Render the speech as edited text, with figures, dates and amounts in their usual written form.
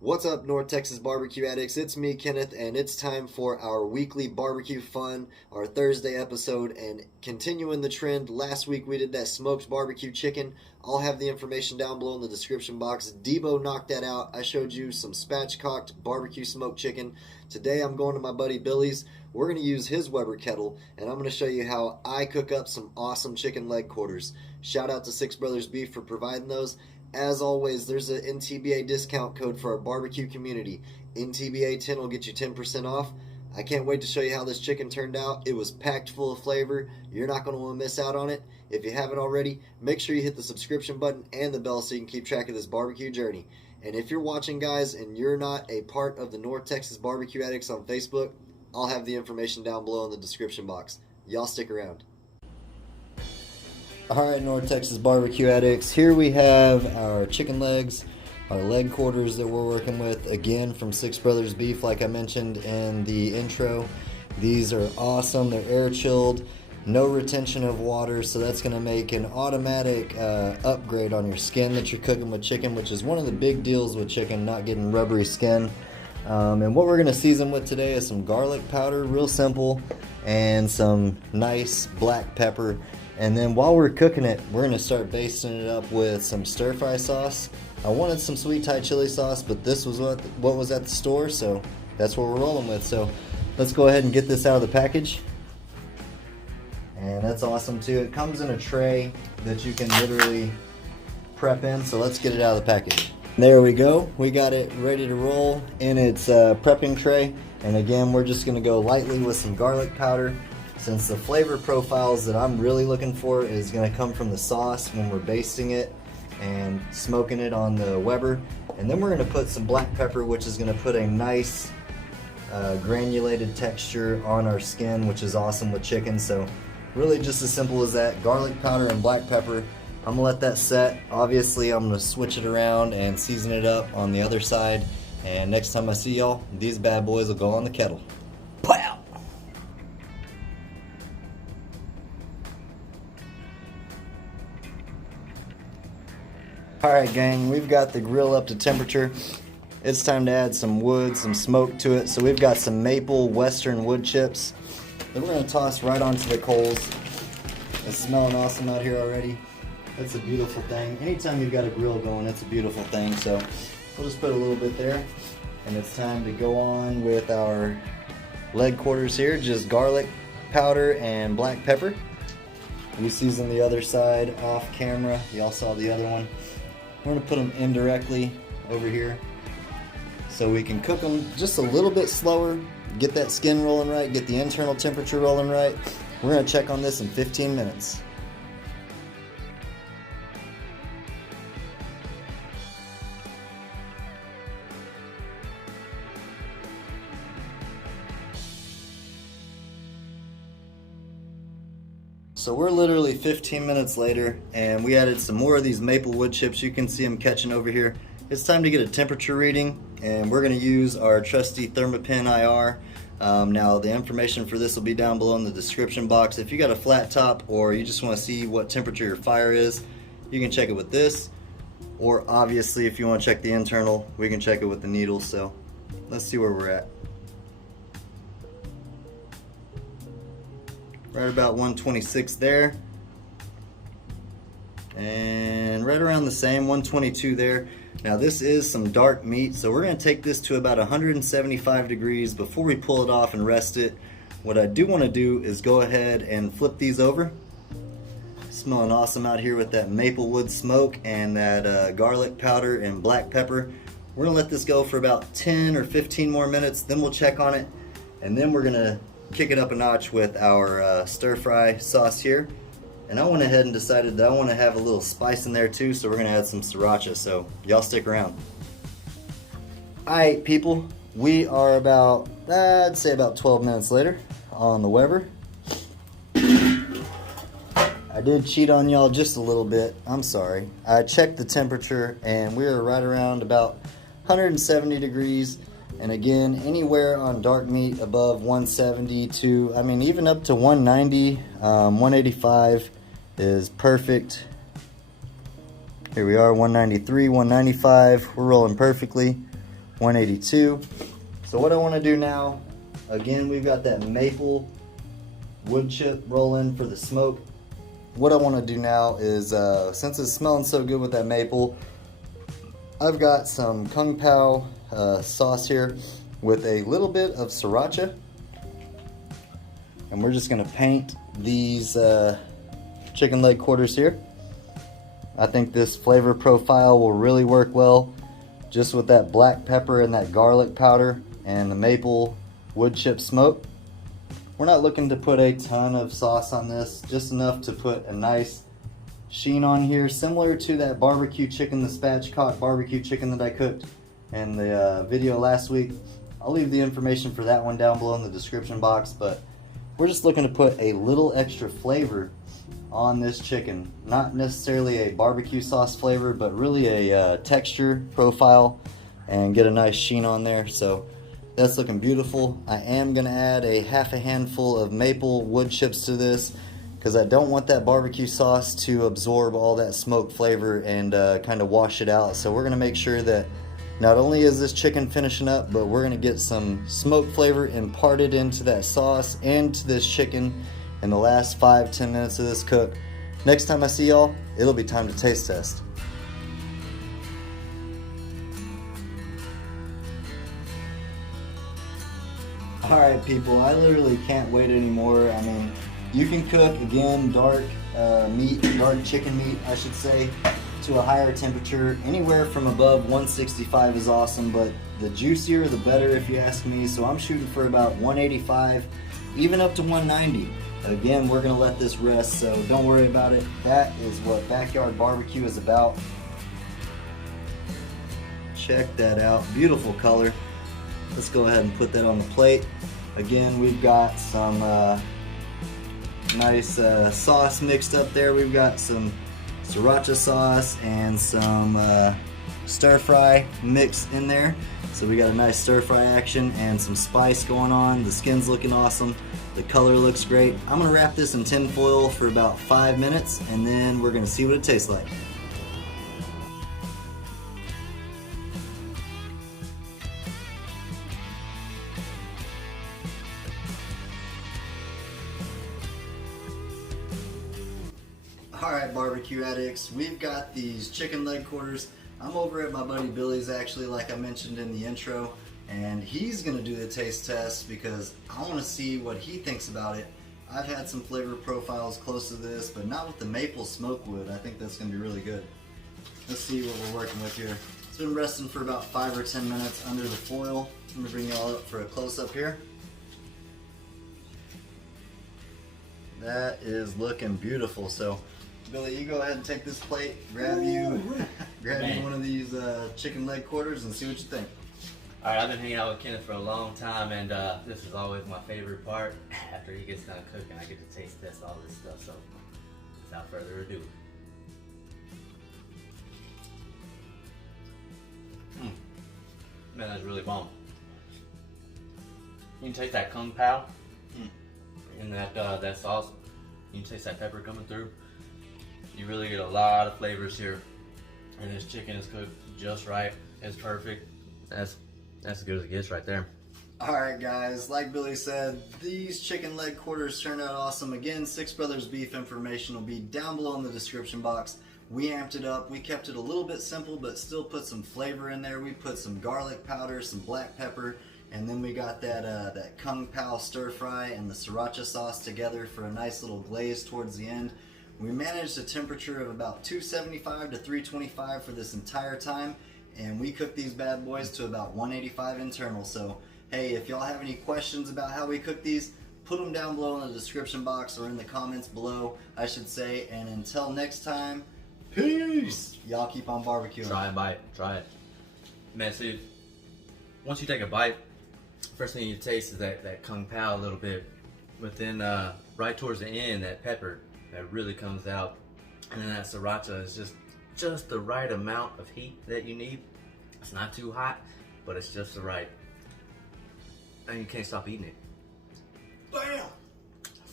What's up, North Texas barbecue addicts? It's me, Kenneth, and it's time for our weekly barbecue fun, our Thursday episode. And continuing the trend, last week we did that smoked barbecue chicken. I'll have the information down below in the description box. Debo knocked that out. I showed you some spatchcocked barbecue smoked chicken. Today I'm going to my buddy Billy's. We're going to use his Weber kettle, and I'm going to show you how I cook up some awesome chicken leg quarters. Shout out to Six Brothers Beef for providing those. As always, there's an NTBA discount code for our barbecue community. NTBA10 will get you 10% off. I can't wait to show you how this chicken turned out. It was packed full of flavor. You're not going to want to miss out on it. If you haven't already, make sure you hit the subscription button and the bell so you can keep track of this barbecue journey. And if you're watching, guys, and you're not a part of the North Texas Barbecue Addicts on Facebook, I'll have the information down below in the description box. Y'all stick around. Alright, North Texas barbecue addicts, here we have our chicken legs, our leg quarters that we're working with, again from Six Brothers Beef like I mentioned in the intro. These are awesome, they're air chilled, no retention of water, so that's going to make an automatic upgrade on your skin that you're cooking with chicken, which is one of the big deals with chicken, not getting rubbery skin. And what we're going to season with today is some garlic powder, real simple, and some nice black pepper. And then while we're cooking it, we're going to start basting it up with some stir fry sauce. I wanted some sweet Thai chili sauce, but this was what was at the store, so that's what we're rolling with. So let's go ahead and get this out of the package. And that's awesome too. It comes in a tray that you can literally prep in, so let's get it out of the package. There we go. We got it ready to roll in its prepping tray. And again, we're just going to go lightly with some garlic powder, since the flavor profiles that I'm really looking for is going to come from the sauce when we're basting it and smoking it on the Weber. And then we're going to put some black pepper, which is going to put a nice granulated texture on our skin, which is awesome with chicken. So really just as simple as that, garlic powder and black pepper. I'm going to let that set. Obviously I'm going to switch it around and season it up on the other side. And next time I see y'all, these bad boys will go on the kettle. Pow! Alright gang, we've got the grill up to temperature. It's time to add some wood, some smoke to it. So we've got some maple western wood chips that we're going to toss right onto the coals. It's smelling awesome out here already. That's a beautiful thing. Anytime you've got a grill going, it's a beautiful thing. So we'll just put a little bit there. And it's time to go on with our leg quarters here. Just garlic powder and black pepper. We seasoned the other side off camera. Y'all saw the other one. We're going to put them indirectly over here so we can cook them just a little bit slower, get that skin rolling right, get the internal temperature rolling right. We're going to check on this in 15 minutes. So we're literally 15 minutes later, and we added some more of these maple wood chips. You can see them catching over here. It's time to get a temperature reading, and we're going to use our trusty Thermopin IR. Now the information for this will be down below in the description box. If you got a flat top or you just want to see what temperature your fire is, you can check it with this. Or obviously if you want to check the internal, we can check it with the needle. So let's see where we're at. Right about 126 there, and right around the same 122 there. Now this is some dark meat, so we're going to take this to about 175 degrees before we pull it off and rest it. What I do want to do is go ahead and flip these over. Smelling awesome out here with that maple wood smoke and that garlic powder and black pepper. We're going to let this go for about 10 or 15 more minutes, then we'll check on it, and then we're going to kick it up a notch with our stir fry sauce here. And I went ahead and decided that I want to have a little spice in there too, so we're going to add some Sriracha, so y'all stick around. Alright people, we are about, I'd say about 12 minutes later on the Weber. I did cheat on y'all just a little bit, I'm sorry. I checked the temperature and we were right around about 170 degrees. And again, anywhere on dark meat above 170 to, I mean, even up to 190, 185 is perfect. Here we are, 193, 195, we're rolling perfectly. 182. So what I want to do now, again, we've got that maple wood chip rolling for the smoke. What I want to do now is, since it's smelling so good with that maple, I've got some Kung Pao sauce here with a little bit of Sriracha. And we're just going to paint these chicken leg quarters here. I think this flavor profile will really work well just with that black pepper and that garlic powder and the maple wood chip smoke. We're not looking to put a ton of sauce on this, just enough to put a nice sheen on here, similar to that barbecue chicken, the spatchcock barbecue chicken that I cooked in the video last week. I'll leave the information for that one down below in the description box, but we're just looking to put a little extra flavor on this chicken. Not necessarily a barbecue sauce flavor, but really a texture profile and get a nice sheen on there. So that's looking beautiful. I am gonna add a half a handful of maple wood chips to this because I don't want that barbecue sauce to absorb all that smoke flavor and kind of wash it out. So we're gonna make sure that not only is this chicken finishing up, but we're gonna get some smoke flavor imparted into that sauce and to this chicken in the last 5-10 minutes of this cook. Next time I see y'all, it'll be time to taste test. Alright people, I literally can't wait anymore. I mean, you can cook, again, dark chicken meat, I should say, to a higher temperature. Anywhere from above 165 is awesome, but the juicier the better if you ask me. So I'm shooting for about 185, even up to 190. Again, we're gonna let this rest, so don't worry about it. That is what backyard barbecue is about. Check that out, beautiful color. Let's go ahead and put that on the plate. Again, we've got some nice sauce mixed up there. We've got some Sriracha sauce and some stir fry mixed in there. So we got a nice stir fry action and some spice going on. The skin's looking awesome. The color looks great. I'm gonna wrap this in tin foil for about 5 minutes and then we're gonna see what it tastes like. Alright barbecue addicts, we've got these chicken leg quarters. I'm over at my buddy Billy's actually, like I mentioned in the intro, and he's gonna do the taste test because I wanna see what he thinks about it. I've had some flavor profiles close to this, but not with the maple smoke wood. I think that's gonna be really good. Let's see what we're working with here. It's been resting for about 5 or 10 minutes under the foil. I'm gonna bring y'all up for a close-up here. That is looking beautiful. So Billy, you go ahead and take this plate, grab you one of these chicken leg quarters and see what you think. Alright, I've been hanging out with Kenneth for a long time, and this is always my favorite part. After he gets done cooking, I get to taste test all this stuff, so without further ado. Man, that's really bomb. You can taste that Kung Pao in that sauce. You can taste that pepper coming through. You really get a lot of flavors here, and this chicken is cooked just right. It's perfect. That's as good as it gets right there. Alright guys, like Billy said, these chicken leg quarters turned out awesome. Again, Six Brothers Beef information will be down below in the description box. We amped it up. We kept it a little bit simple, but still put some flavor in there. We put some garlic powder, some black pepper, and then we got that Kung Pao stir fry and the Sriracha sauce together for a nice little glaze towards the end. We managed a temperature of about 275 to 325 for this entire time, and we cooked these bad boys to about 185 internal. So hey, if y'all have any questions about how we cook these, put them down below in the description box or in the comments below, I should say. And until next time, peace. Y'all keep on barbecuing. Try a bite. Try it. Man, see, once you take a bite, first thing you taste is that Kung Pao a little bit, but then right towards the end, that pepper that really comes out, and then that Sriracha is just the right amount of heat that you need. It's not too hot, but it's just the right, and you can't stop eating it. Bam!